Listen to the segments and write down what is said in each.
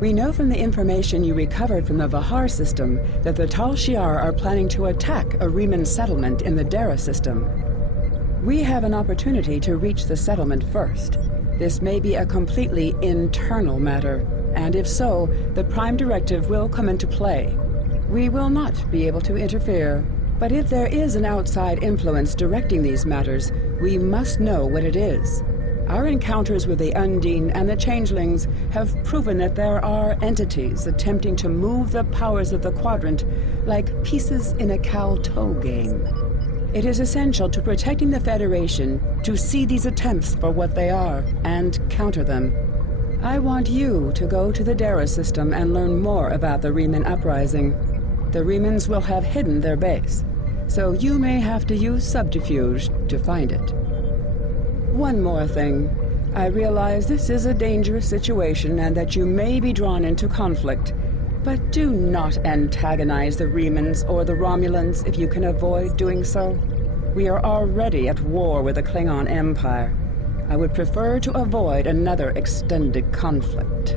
We know from the information you recovered from the Vahar system that the Tal Shiar are planning to attack a Riemann settlement in the Dara system. We have an opportunity to reach the settlement first. This may be a completely internal matter, and if so, the Prime Directive will come into play. We will not be able to interfere, but if there is an outside influence directing these matters, we must know what it is. Our encounters with the Undine and the Changelings have proven that there are entities attempting to move the powers of the Quadrant like pieces in a cow-toe game. It is essential to protecting the Federation to see these attempts for what they are and counter them. I want you to go to the Dara system and learn more about the Riemann Uprising. The Riemanns will have hidden their base, so you may have to use subterfuge to find it. One more thing. I realize this is a dangerous situation and that you may be drawn into conflict, but do not antagonize the Riemanns or the Romulans if you can avoid doing so. We are already at war with the Klingon Empire. I would prefer to avoid another extended conflict.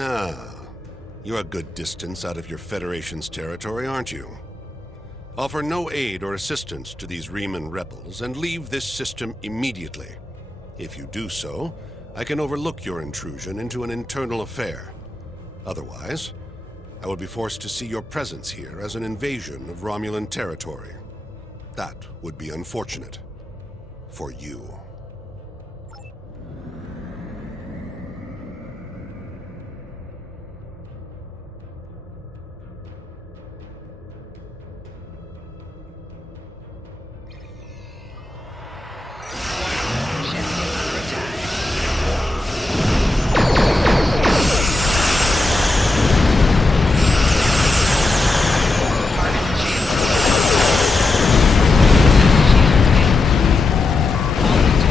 Ah, you're a good distance out of your Federation's territory, aren't you? Offer no aid or assistance to these Riemann rebels and leave this system immediately. If you do so, I can overlook your intrusion into an internal affair. Otherwise, I will be forced to see your presence here as an invasion of Romulan territory. That would be unfortunate. For you. All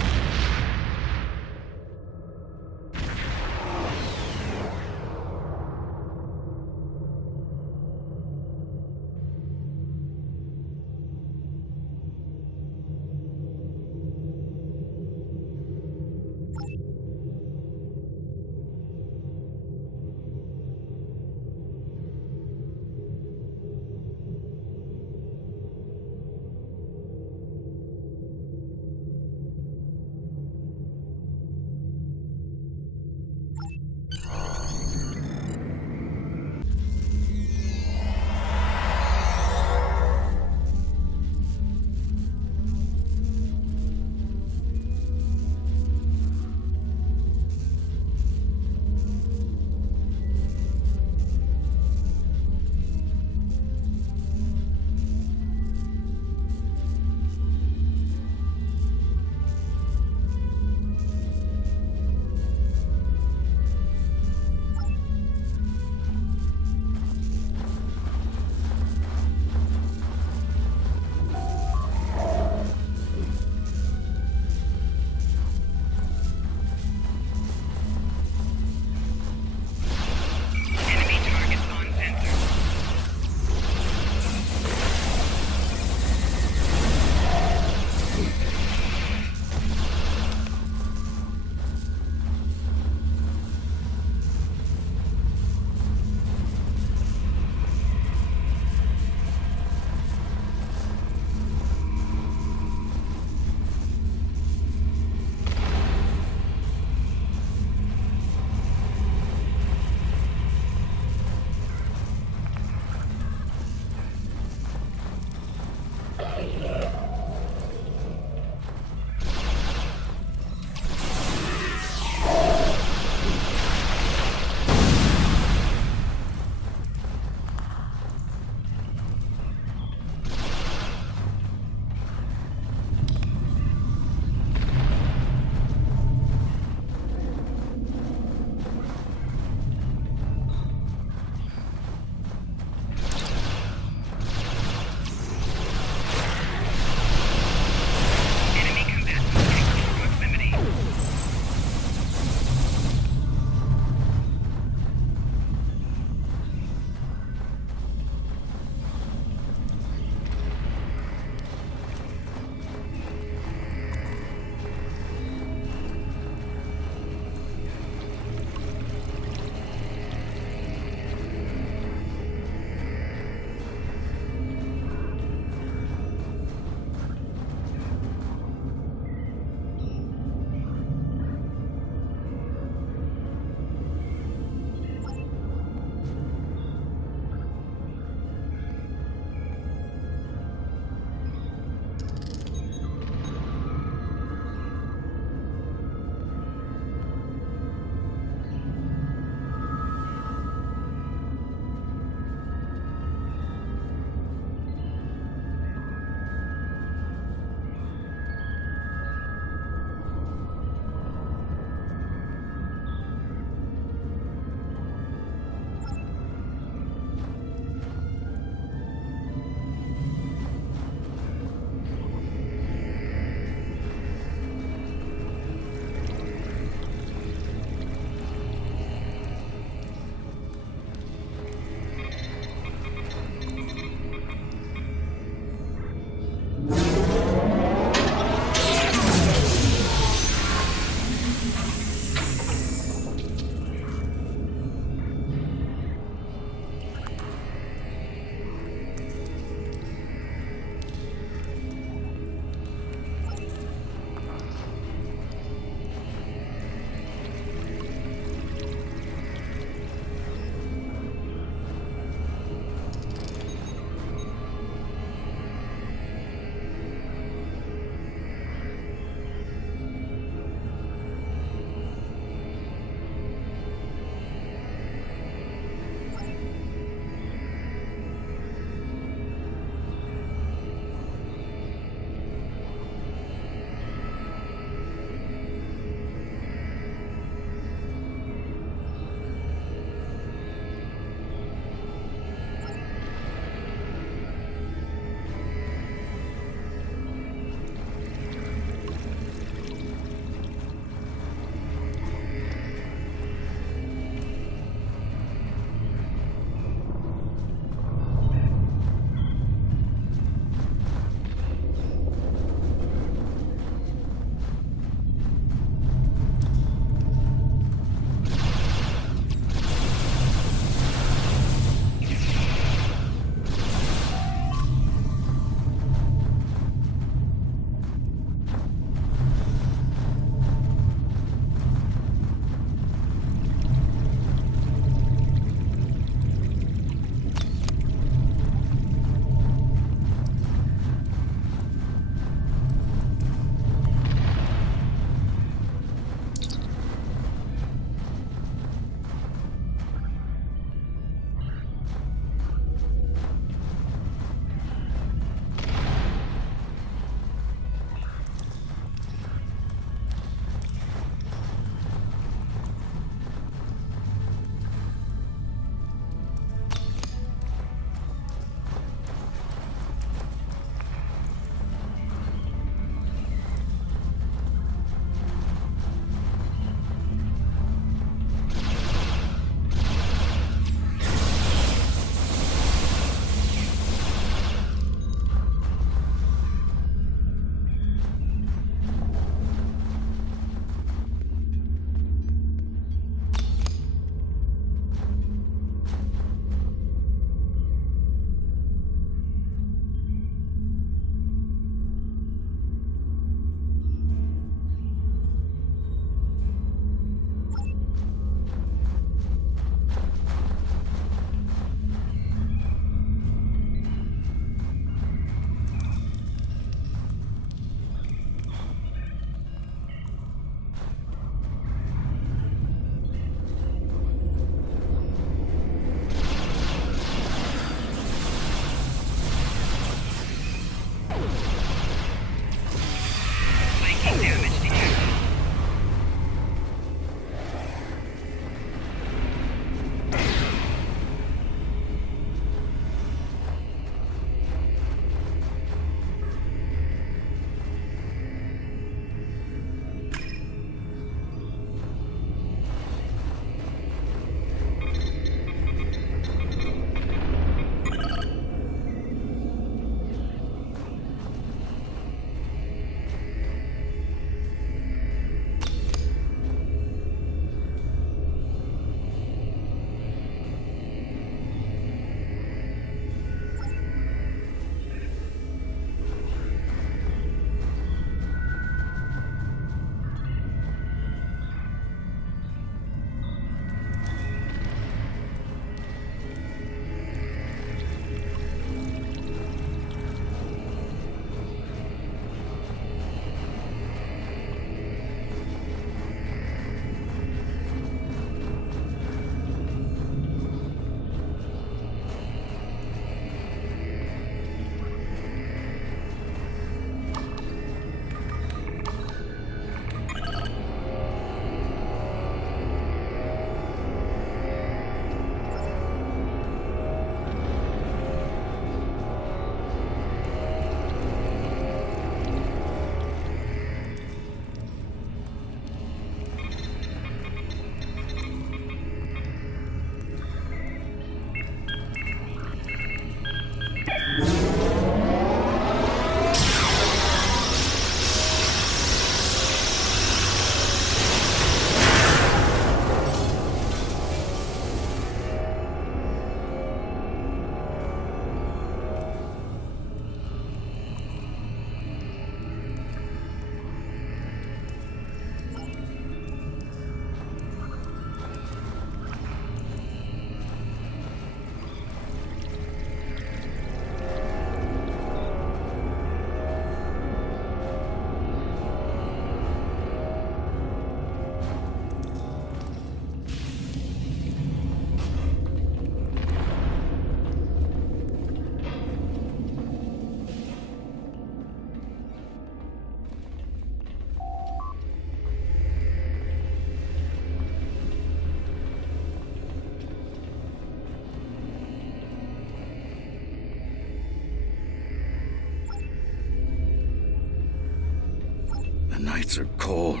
The nights are cold,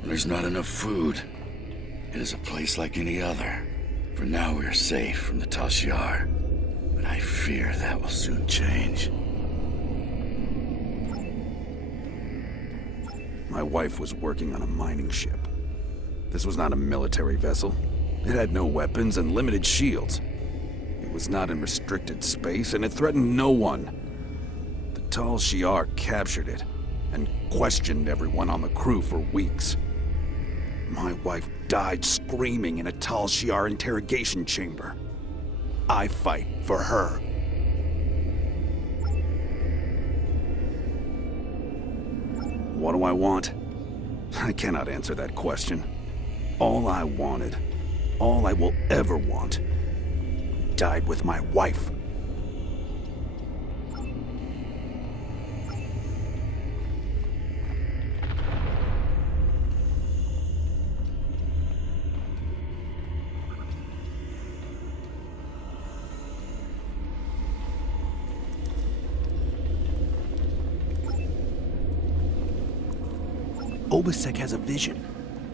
and there's not enough food. It is a place like any other. For now we are safe from the Tal Shiar, but I fear that will soon change. My wife was working on a mining ship. This was not a military vessel. It had no weapons and limited shields. It was not in restricted space, and it threatened no one. The Tal Shiar captured it, and questioned everyone on the crew for weeks. My wife died screaming in a Tal Shiar interrogation chamber. I fight for her. What do I want? I cannot answer that question. All I wanted, all I will ever want, died with my wife. Obasek has a vision.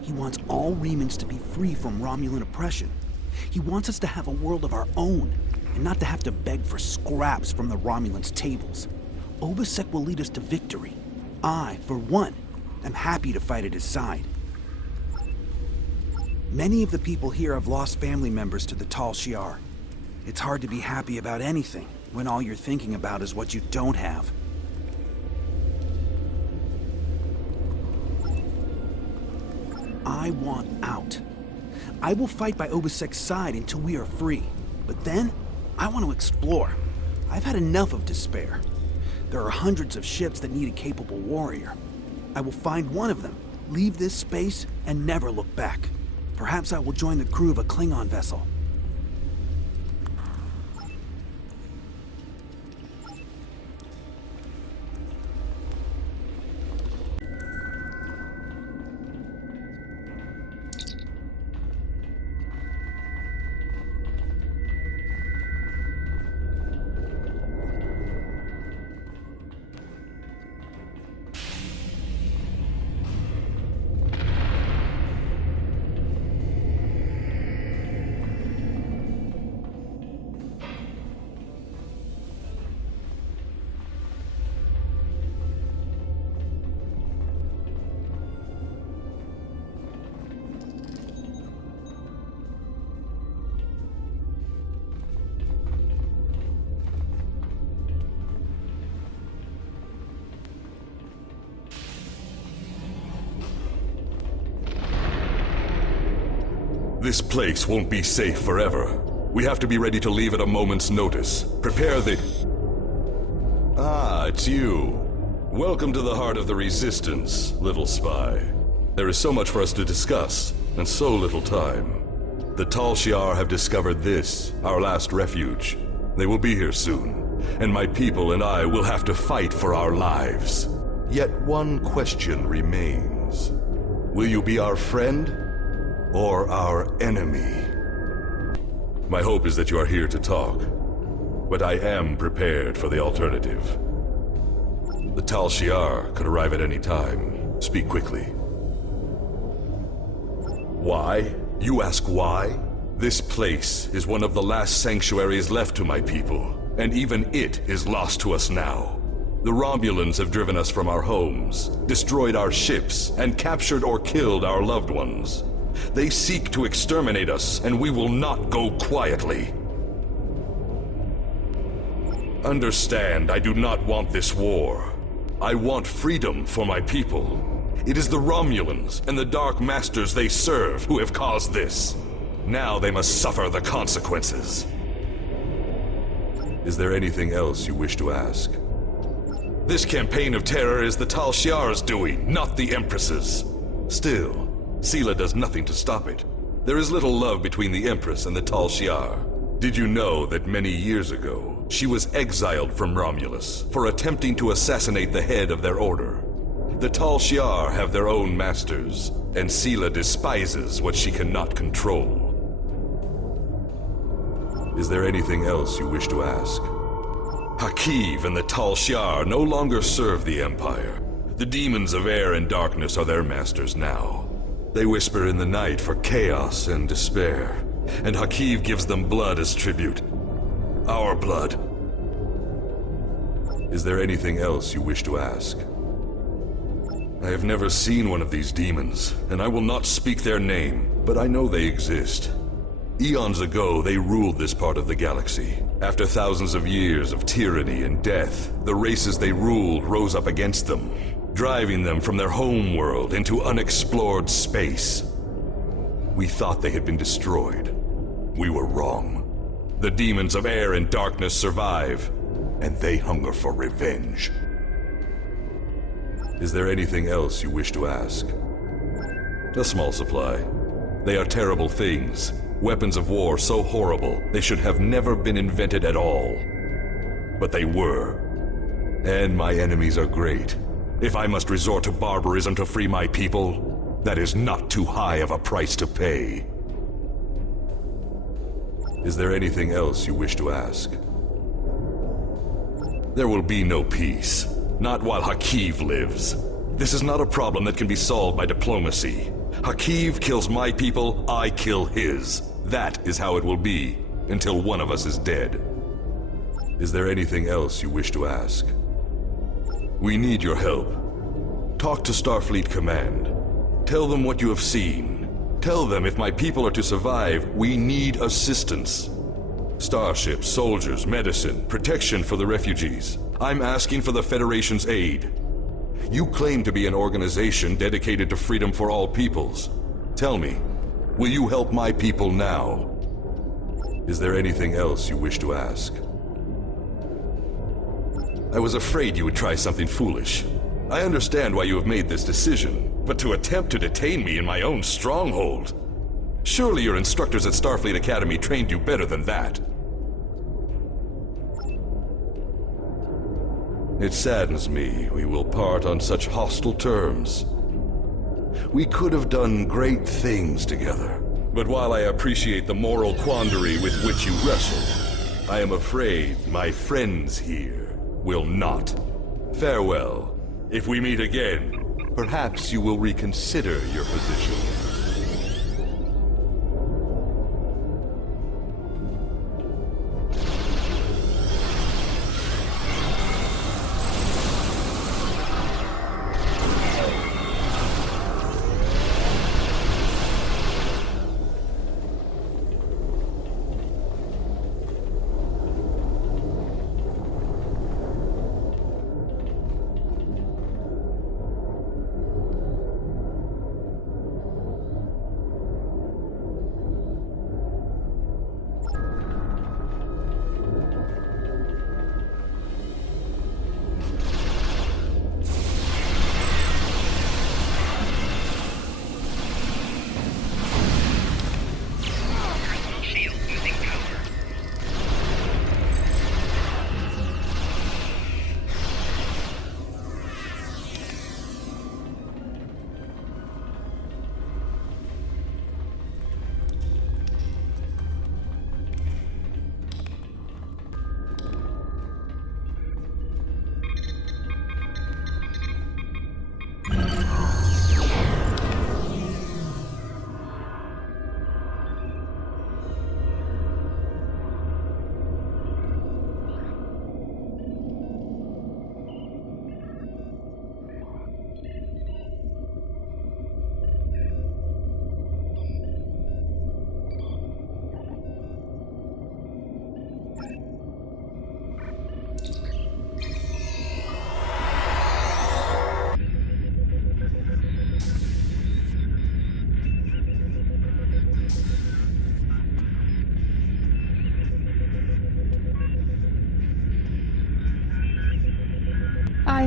He wants all Remans to be free from Romulan oppression. He wants us to have a world of our own, and not to have to beg for scraps from the Romulans' tables. Obasek will lead us to victory. I, for one, am happy to fight at his side. Many of the people here have lost family members to the Tal Shiar. It's hard to be happy about anything when all you're thinking about is what you don't have. I want out. I will fight by Obasek's side until we are free. But then, I want to explore. I've had enough of despair. There are hundreds of ships that need a capable warrior. I will find one of them, leave this space, and never look back. Perhaps I will join the crew of a Klingon vessel. This place won't be safe forever. We have to be ready to leave at a moment's notice. Prepare the... Ah, it's you. Welcome to the heart of the Resistance, little spy. There is so much for us to discuss, and so little time. The Tal Shiar have discovered this, our last refuge. They will be here soon, and my people and I will have to fight for our lives. Yet one question remains. Will you be our friend? Or our enemy? My hope is that you are here to talk, but I am prepared for the alternative. The Tal Shiar could arrive at any time. Speak quickly. Why? You ask why? This place is one of the last sanctuaries left to my people, and even it is lost to us now. The Romulans have driven us from our homes, destroyed our ships, and captured or killed our loved ones. They seek to exterminate us, and we will not go quietly. Understand, I do not want this war. I want freedom for my people. It is the Romulans and the Dark Masters they serve who have caused this. Now they must suffer the consequences. Is there anything else you wish to ask? This campaign of terror is the Tal Shiar's doing, not the Empress's. Still, Sela does nothing to stop it. There is little love between the Empress and the Tal Shiar. Did you know that many years ago, she was exiled from Romulus for attempting to assassinate the head of their order? The Tal Shiar have their own masters, and Sela despises what she cannot control. Is there anything else you wish to ask? Hakiv and the Tal Shiar no longer serve the Empire. The demons of air and darkness are their masters now. They whisper in the night for chaos and despair, and Hakiv gives them blood as tribute. Our blood. Is there anything else you wish to ask? I have never seen one of these demons, and I will not speak their name, but I know they exist. Eons ago, they ruled this part of the galaxy. After thousands of years of tyranny and death, the races they ruled rose up against them, driving them from their home world into unexplored space. We thought they had been destroyed. We were wrong. The demons of air and darkness survive, and they hunger for revenge. Is there anything else you wish to ask? A small supply. They are terrible things. Weapons of war so horrible, they should have never been invented at all. But they were. And my enemies are great. If I must resort to barbarism to free my people, that is not too high of a price to pay. Is there anything else you wish to ask? There will be no peace. Not while Hakiv lives. This is not a problem that can be solved by diplomacy. Hakiv kills my people, I kill his. That is how it will be, until one of us is dead. Is there anything else you wish to ask? We need your help. Talk to Starfleet Command. Tell them what you have seen. Tell them if my people are to survive, we need assistance. Starships, soldiers, medicine, protection for the refugees. I'm asking for the Federation's aid. You claim to be an organization dedicated to freedom for all peoples. Tell me, will you help my people now? Is there anything else you wish to ask? I was afraid you would try something foolish. I understand why you have made this decision, but to attempt to detain me in my own stronghold... Surely your instructors at Starfleet Academy trained you better than that. It saddens me we will part on such hostile terms. We could have done great things together. But while I appreciate the moral quandary with which you wrestle, I am afraid my friends here will not. Farewell. If we meet again, perhaps you will reconsider your position.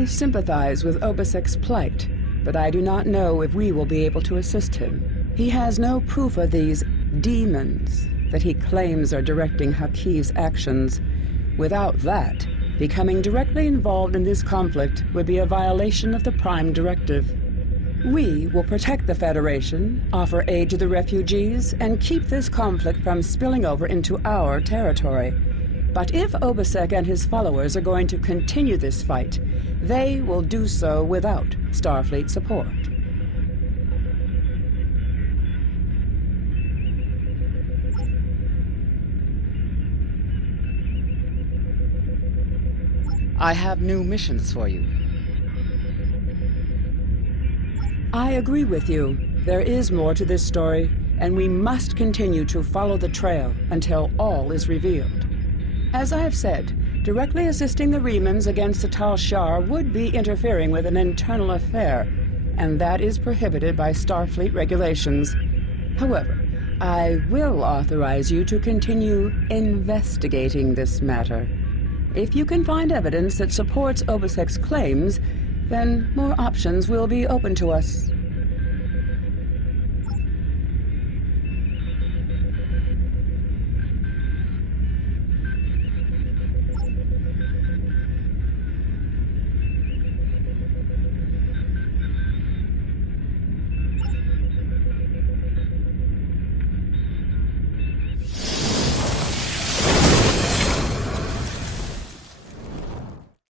I sympathize with Obasek's plight, but I do not know if we will be able to assist him. He has no proof of these demons that he claims are directing Hakiv's actions. Without that, becoming directly involved in this conflict would be a violation of the Prime Directive. We will protect the Federation, offer aid to the refugees, and keep this conflict from spilling over into our territory. But if Obasek and his followers are going to continue this fight, they will do so without Starfleet support. I have new missions for you. I agree with you. There is more to this story, and we must continue to follow the trail until all is revealed. As I have said, directly assisting the Remans against the Tal Shiar would be interfering with an internal affair, and that is prohibited by Starfleet regulations. However, I will authorize you to continue investigating this matter. If you can find evidence that supports Obasek's claims, then more options will be open to us.